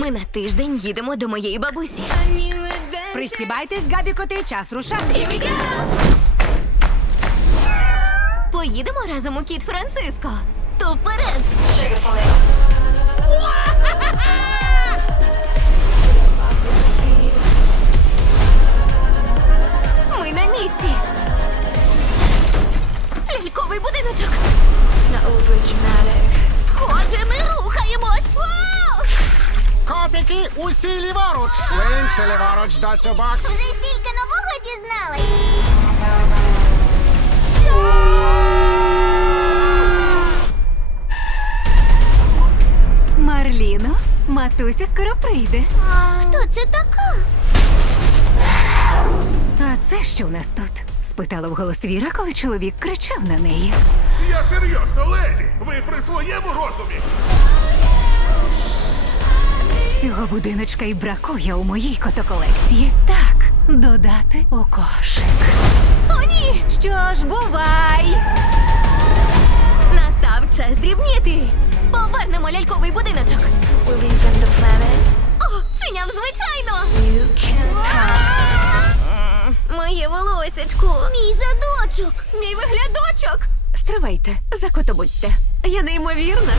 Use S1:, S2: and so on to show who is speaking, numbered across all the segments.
S1: Ми на тиждень їдемо до моєї бабусі.
S2: Пристібайтесь, габі, габікоти, час рушати.
S1: Поїдемо разом у кіт Франциско. То вперед!
S3: Усі ліворуч!
S4: Менше ліворуч, доцю бакс!
S5: Вже стільки нового дізналась.
S1: Марліно, матуся скоро прийде.
S5: Хто це така?
S1: А це що в нас тут? спитала в голос Віра, коли чоловік кричав на неї.
S6: Я серйозно, леді! Ви при своєму розумі?
S1: Цього будиночка і бракує у моїй котоколекції. Так, додати у кошик. О, ні!
S7: Що ж, бувай!
S1: Настав час дрібніти. Повернемо ляльковий будиночок. Believe О, синяв, звичайно! Моє волосечко.
S5: Мій задочок.
S1: Мій виглядочок. Стривайте, закотобудьте. Я неймовірна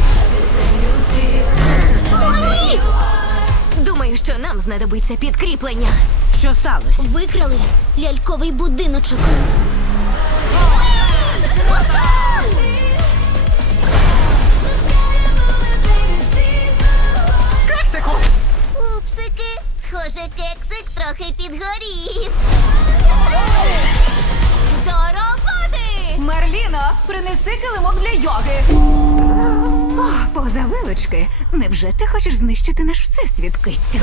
S1: що нам знадобиться підкріплення.
S8: Що сталося?
S1: Викрали ляльковий будиночок.
S9: Кексику!
S10: Упсики, схоже, кексик трохи підгорів. До роботи!
S2: Мерліно, принеси килимок для йоги.
S1: Поза Милочки, невже ти хочеш знищити наш всесвіт, кицю?